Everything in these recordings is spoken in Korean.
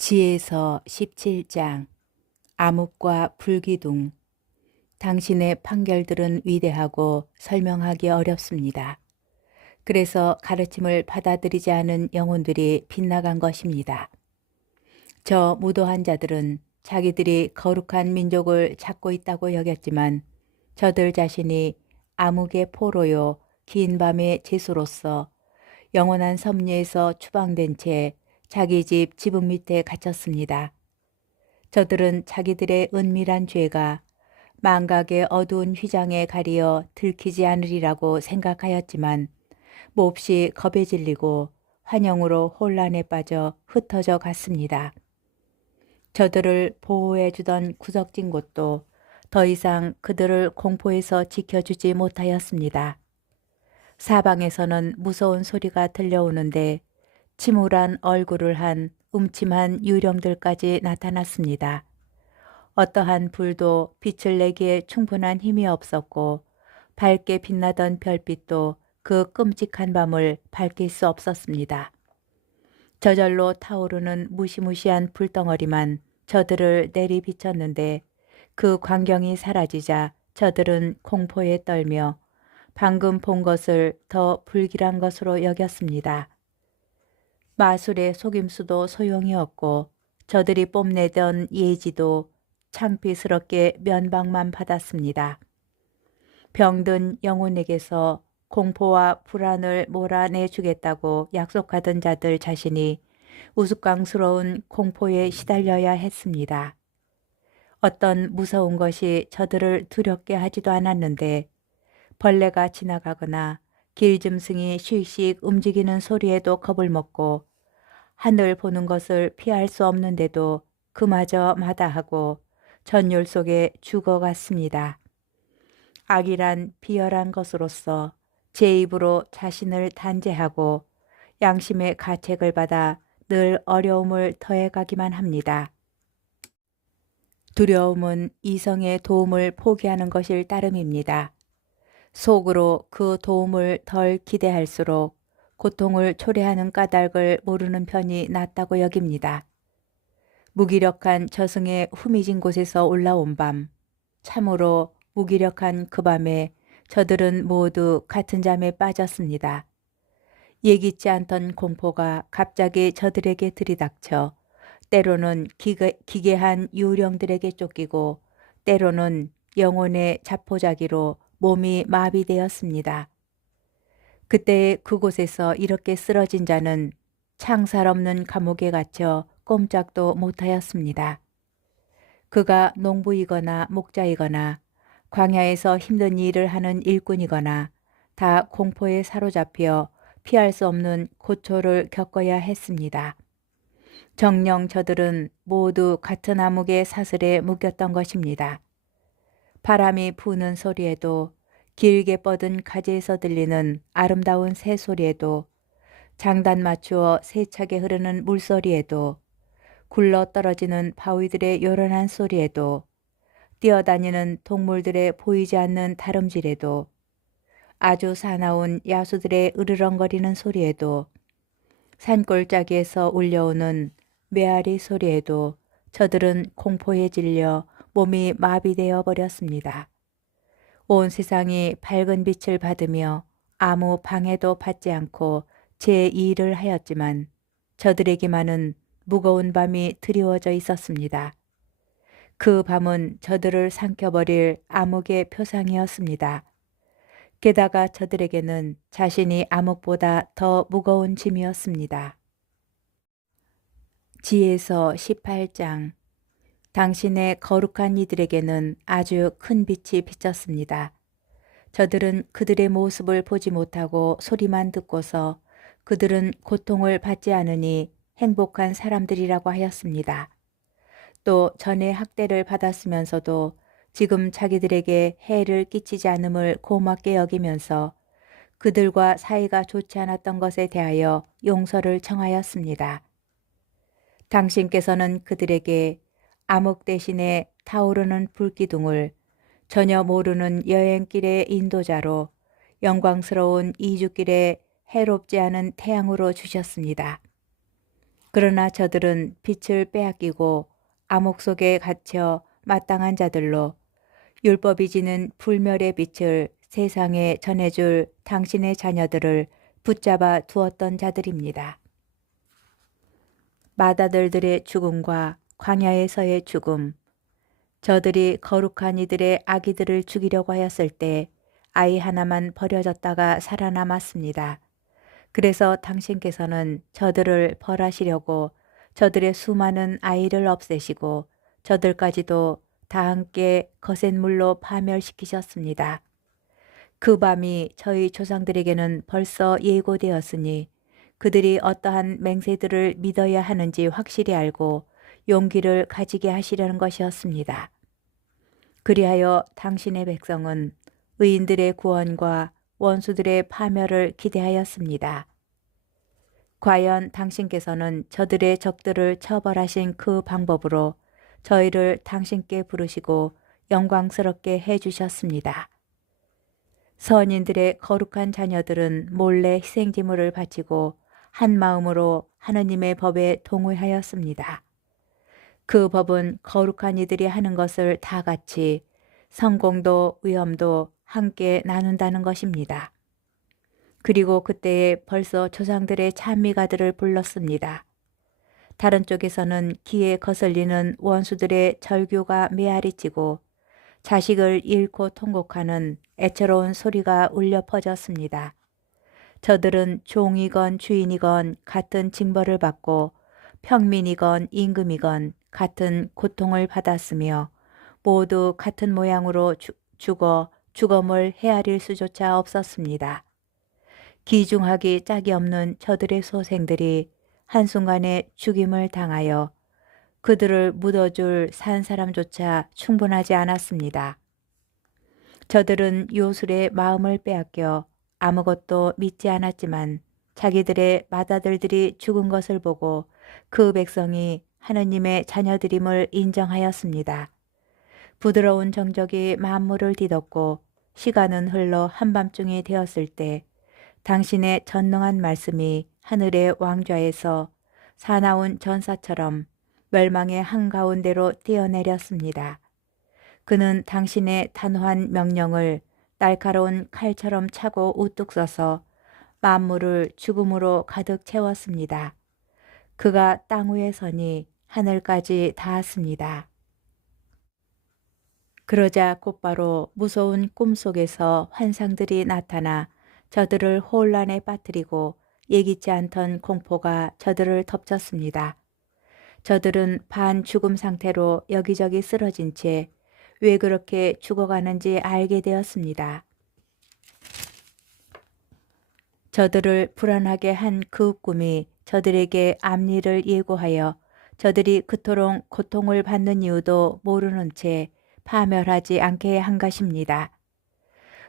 지에서 17장 암흑과 불기둥. 당신의 판결들은 위대하고 설명하기 어렵습니다. 그래서 가르침을 받아들이지 않은 영혼들이 빗나간 것입니다. 저 무도한 자들은 자기들이 거룩한 민족을 찾고 있다고 여겼지만 저들 자신이 암흑의 포로요 긴 밤의 제수로서 영원한 섭리에서 추방된 채 자기 집 지붕 밑에 갇혔습니다. 저들은 자기들의 은밀한 죄가 망각의 어두운 휘장에 가리어 들키지 않으리라고 생각하였지만 몹시 겁에 질리고 환영으로 혼란에 빠져 흩어져 갔습니다. 저들을 보호해 주던 구석진 곳도 더 이상 그들을 공포에서 지켜주지 못하였습니다. 사방에서는 무서운 소리가 들려오는데 침울한 얼굴을 한 음침한 유령들까지 나타났습니다. 어떠한 불도 빛을 내기에 충분한 힘이 없었고 밝게 빛나던 별빛도 그 끔찍한 밤을 밝힐 수 없었습니다. 저절로 타오르는 무시무시한 불덩어리만 저들을 내리비쳤는데 그 광경이 사라지자 저들은 공포에 떨며 방금 본 것을 더 불길한 것으로 여겼습니다. 마술의 속임수도 소용이 없고 저들이 뽐내던 예지도 창피스럽게 면박만 받았습니다. 병든 영혼에게서 공포와 불안을 몰아내주겠다고 약속하던 자들 자신이 우스꽝스러운 공포에 시달려야 했습니다. 어떤 무서운 것이 저들을 두렵게 하지도 않았는데 벌레가 지나가거나 길짐승이 쉬씩 움직이는 소리에도 겁을 먹고 하늘 보는 것을 피할 수 없는데도 그마저 마다하고 전율 속에 죽어갔습니다. 악이란 비열한 것으로서 제 입으로 자신을 단죄하고 양심의 가책을 받아 늘 어려움을 더해가기만 합니다. 두려움은 이성의 도움을 포기하는 것일 따름입니다. 속으로 그 도움을 덜 기대할수록 고통을 초래하는 까닭을 모르는 편이 낫다고 여깁니다. 무기력한 저승의 후미진 곳에서 올라온 밤, 참으로 무기력한 그 밤에 저들은 모두 같은 잠에 빠졌습니다. 예기치 않던 공포가 갑자기 저들에게 들이닥쳐 때로는 기괴한 유령들에게 쫓기고 때로는 영혼의 자포자기로 몸이 마비되었습니다. 그때 그곳에서 이렇게 쓰러진 자는 창살 없는 감옥에 갇혀 꼼짝도 못하였습니다. 그가 농부이거나 목자이거나 광야에서 힘든 일을 하는 일꾼이거나 다 공포에 사로잡혀 피할 수 없는 고초를 겪어야 했습니다. 정녕 저들은 모두 같은 암흑의 사슬에 묶였던 것입니다. 바람이 부는 소리에도 길게 뻗은 가지에서 들리는 아름다운 새 소리에도 장단 맞추어 세차게 흐르는 물소리에도 굴러 떨어지는 바위들의 요란한 소리에도 뛰어다니는 동물들의 보이지 않는 다름질에도 아주 사나운 야수들의 으르렁거리는 소리에도 산골짜기에서 울려오는 메아리 소리에도 저들은 공포에 질려 몸이 마비되어 버렸습니다. 온 세상이 밝은 빛을 받으며 아무 방해도 받지 않고 제 일을 하였지만 저들에게만은 무거운 밤이 드리워져 있었습니다. 그 밤은 저들을 삼켜버릴 암흑의 표상이었습니다. 게다가 저들에게는 자신이 암흑보다 더 무거운 짐이었습니다. 지에서 18장. 당신의 거룩한 이들에게는 아주 큰 빛이 비쳤습니다. 저들은 그들의 모습을 보지 못하고 소리만 듣고서 그들은 고통을 받지 않으니 행복한 사람들이라고 하였습니다. 또 전에 학대를 받았으면서도 지금 자기들에게 해를 끼치지 않음을 고맙게 여기면서 그들과 사이가 좋지 않았던 것에 대하여 용서를 청하였습니다. 당신께서는 그들에게 암흑 대신에 타오르는 불기둥을 전혀 모르는 여행길의 인도자로 영광스러운 이주길에 해롭지 않은 태양으로 주셨습니다. 그러나 저들은 빛을 빼앗기고 암흑 속에 갇혀 마땅한 자들로 율법이 지는 불멸의 빛을 세상에 전해줄 당신의 자녀들을 붙잡아 두었던 자들입니다. 맏아들들의 죽음과 광야에서의 죽음, 저들이 거룩한 이들의 아기들을 죽이려고 하였을 때 아이 하나만 버려졌다가 살아남았습니다. 그래서 당신께서는 저들을 벌하시려고 저들의 수많은 아이를 없애시고 저들까지도 다 함께 거센 물로 파멸시키셨습니다. 그 밤이 저희 조상들에게는 벌써 예고되었으니 그들이 어떠한 맹세들을 믿어야 하는지 확실히 알고 용기를 가지게 하시려는 것이었습니다. 그리하여 당신의 백성은 의인들의 구원과 원수들의 파멸을 기대하였습니다. 과연 당신께서는 저들의 적들을 처벌하신 그 방법으로 저희를 당신께 부르시고 영광스럽게 해주셨습니다. 선인들의 거룩한 자녀들은 몰래 희생제물을 바치고 한 마음으로 하느님의 법에 동의하였습니다. 그 법은 거룩한 이들이 하는 것을 다 같이 성공도 위엄도 함께 나눈다는 것입니다. 그리고 그때에 벌써 조상들의 찬미가들을 불렀습니다. 다른 쪽에서는 귀에 거슬리는 원수들의 절규가 메아리치고 자식을 잃고 통곡하는 애처로운 소리가 울려 퍼졌습니다. 저들은 종이건 주인이건 같은 징벌을 받고 평민이건 임금이건 같은 고통을 받았으며 모두 같은 모양으로 죽어 죽음을 헤아릴 수조차 없었습니다. 기중하기 짝이 없는 저들의 소생들이 한순간에 죽임을 당하여 그들을 묻어줄 산 사람조차 충분하지 않았습니다. 저들은 요술의 마음을 빼앗겨 아무것도 믿지 않았지만 자기들의 맏아들들이 죽은 것을 보고 그 백성이 하느님의 자녀들임을 인정하였습니다. 부드러운 정적이 만물을 뒤덮고 시간은 흘러 한밤중이 되었을 때 당신의 전능한 말씀이 하늘의 왕좌에서 사나운 전사처럼 멸망의 한가운데로 뛰어내렸습니다. 그는 당신의 단호한 명령을 날카로운 칼처럼 차고 우뚝 서서 만물을 죽음으로 가득 채웠습니다. 그가 땅 위에 서니 하늘까지 닿았습니다. 그러자 곧바로 무서운 꿈속에서 환상들이 나타나 저들을 혼란에 빠뜨리고 예기치 않던 공포가 저들을 덮쳤습니다. 저들은 반죽음 상태로 여기저기 쓰러진 채 왜 그렇게 죽어가는지 알게 되었습니다. 저들을 불안하게 한 그 꿈이 저들에게 앞일을 예고하여 저들이 그토록 고통을 받는 이유도 모르는 채 파멸하지 않게 한 것입니다.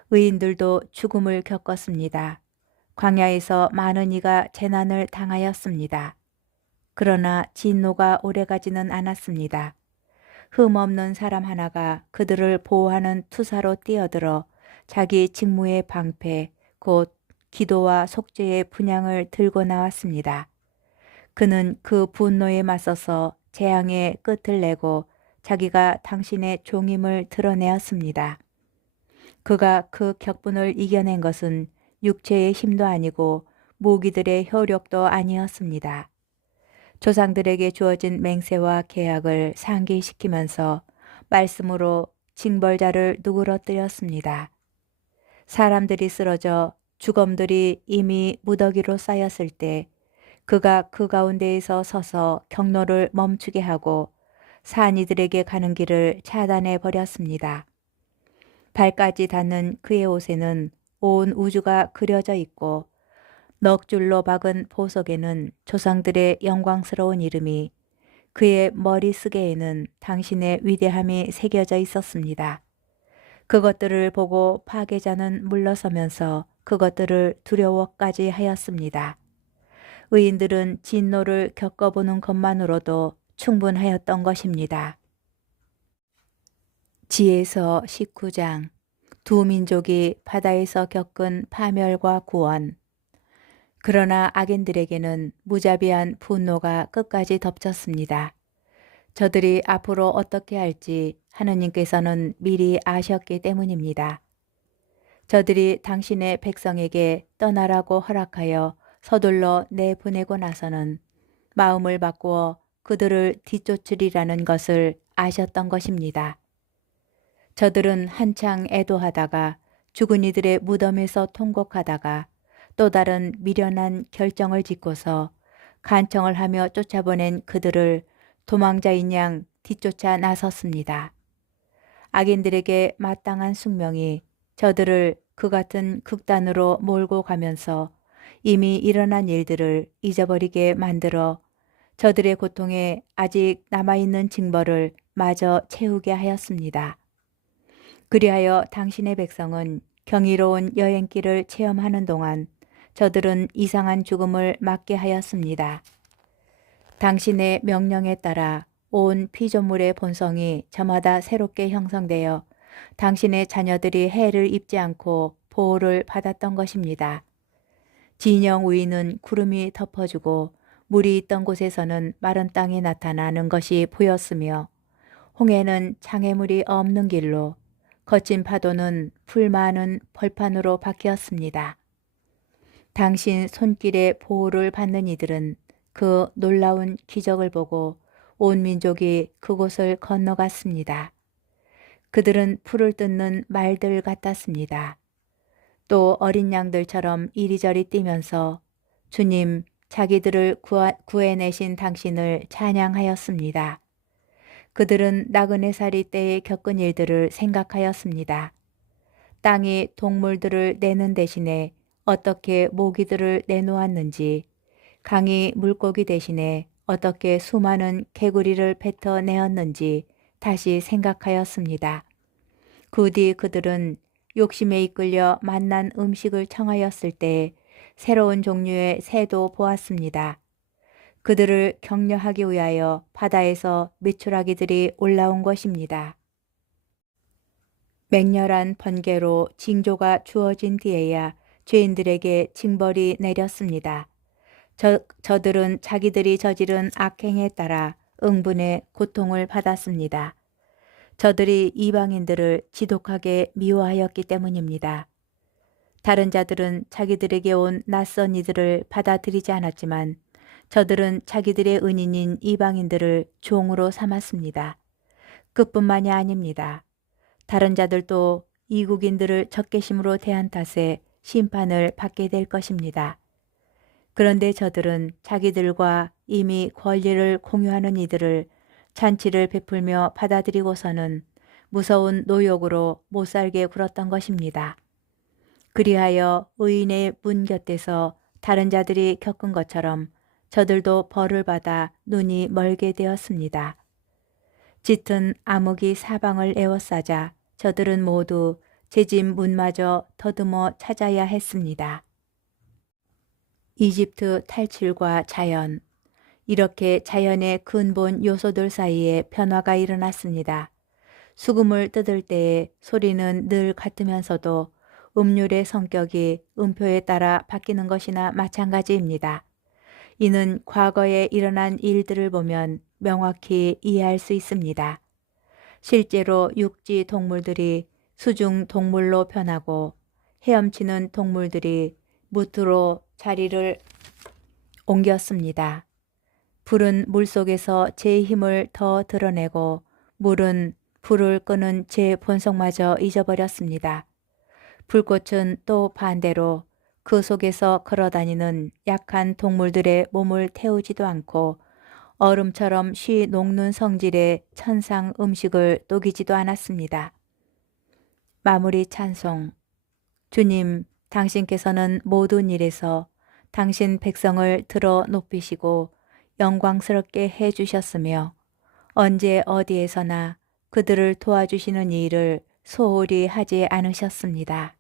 의인들도 죽음을 겪었습니다. 광야에서 많은 이가 재난을 당하였습니다. 그러나 진노가 오래가지는 않았습니다. 흠없는 사람 하나가 그들을 보호하는 투사로 뛰어들어 자기 직무의 방패, 곧 기도와 속죄의 분향을 들고 나왔습니다. 그는 그 분노에 맞서서 재앙의 끝을 내고 자기가 당신의 종임을 드러내었습니다. 그가 그 격분을 이겨낸 것은 육체의 힘도 아니고 무기들의 효력도 아니었습니다. 조상들에게 주어진 맹세와 계약을 상기시키면서 말씀으로 징벌자를 누그러뜨렸습니다. 사람들이 쓰러져 주검들이 이미 무더기로 쌓였을 때 그가 그 가운데에서 서서 경로를 멈추게 하고 산이들에게 가는 길을 차단해 버렸습니다. 발까지 닿는 그의 옷에는 온 우주가 그려져 있고 넋줄로 박은 보석에는 조상들의 영광스러운 이름이, 그의 머리쓰개에는 당신의 위대함이 새겨져 있었습니다. 그것들을 보고 파괴자는 물러서면서 그것들을 두려워까지 하였습니다. 의인들은 진노를 겪어보는 것만으로도 충분하였던 것입니다. 지에서 19장 두 민족이 바다에서 겪은 파멸과 구원. 그러나 악인들에게는 무자비한 분노가 끝까지 덮쳤습니다. 저들이 앞으로 어떻게 할지 하느님께서는 미리 아셨기 때문입니다. 저들이 당신의 백성에게 떠나라고 허락하여 서둘러 내보내고 나서는 마음을 바꾸어 그들을 뒤쫓으리라는 것을 아셨던 것입니다. 저들은 한창 애도하다가 죽은 이들의 무덤에서 통곡하다가 또 다른 미련한 결정을 짓고서 간청을 하며 쫓아보낸 그들을 도망자인 양 뒤쫓아 나섰습니다. 악인들에게 마땅한 숙명이 저들을 그 같은 극단으로 몰고 가면서 이미 일어난 일들을 잊어버리게 만들어 저들의 고통에 아직 남아있는 징벌을 마저 채우게 하였습니다. 그리하여 당신의 백성은 경이로운 여행길을 체험하는 동안 저들은 이상한 죽음을 맞게 하였습니다. 당신의 명령에 따라 온 피조물의 본성이 저마다 새롭게 형성되어 당신의 자녀들이 해를 입지 않고 보호를 받았던 것입니다. 진영 위는 구름이 덮어주고 물이 있던 곳에서는 마른 땅이 나타나는 것이 보였으며 홍해는 장애물이 없는 길로 거친 파도는 풀 많은 벌판으로 바뀌었습니다. 당신 손길의 보호를 받는 이들은 그 놀라운 기적을 보고 온 민족이 그곳을 건너갔습니다. 그들은 풀을 뜯는 말들 같았습니다. 또 어린 양들처럼 이리저리 뛰면서 주님, 자기들을 구해내신 당신을 찬양하였습니다. 그들은 나그네 살이 때에 겪은 일들을 생각하였습니다. 땅이 동물들을 내는 대신에 어떻게 모기들을 내놓았는지, 강이 물고기 대신에 어떻게 수많은 개구리를 뱉어내었는지 다시 생각하였습니다. 그 뒤 그들은 욕심에 이끌려 맛난 음식을 청하였을 때 새로운 종류의 새도 보았습니다. 그들을 격려하기 위하여 바다에서 메추라기들이 올라온 것입니다. 맹렬한 번개로 징조가 주어진 뒤에야 죄인들에게 징벌이 내렸습니다. 저들은 자기들이 저지른 악행에 따라 응분의 고통을 받았습니다. 저들이 이방인들을 지독하게 미워하였기 때문입니다. 다른 자들은 자기들에게 온 낯선 이들을 받아들이지 않았지만 저들은 자기들의 은인인 이방인들을 종으로 삼았습니다. 그뿐만이 아닙니다. 다른 자들도 이국인들을 적개심으로 대한 탓에 심판을 받게 될 것입니다. 그런데 저들은 자기들과 이미 권리를 공유하는 이들을 잔치를 베풀며 받아들이고서는 무서운 노욕으로 못살게 굴었던 것입니다. 그리하여 의인의 문 곁에서 다른 자들이 겪은 것처럼 저들도 벌을 받아 눈이 멀게 되었습니다. 짙은 암흑이 사방을 에워싸자 저들은 모두 제 집 문마저 더듬어 찾아야 했습니다. 이집트 탈출과 자연, 이렇게 자연의 근본 요소들 사이에 변화가 일어났습니다. 수금을 뜯을 때의 소리는 늘 같으면서도 음률의 성격이 음표에 따라 바뀌는 것이나 마찬가지입니다. 이는 과거에 일어난 일들을 보면 명확히 이해할 수 있습니다. 실제로 육지 동물들이 수중 동물로 변하고 헤엄치는 동물들이 무트로 자리를 옮겼습니다. 불은 물속에서 제 힘을 더 드러내고 물은 불을 끄는 제 본성마저 잊어버렸습니다. 불꽃은 또 반대로 그 속에서 걸어다니는 약한 동물들의 몸을 태우지도 않고 얼음처럼 쉬 녹는 성질의 천상 음식을 녹이지도 않았습니다. 마무리 찬송. 주님, 당신께서는 모든 일에서 당신 백성을 들어 높이시고 영광스럽게 해주셨으며 언제 어디에서나 그들을 도와주시는 일을 소홀히 하지 않으셨습니다.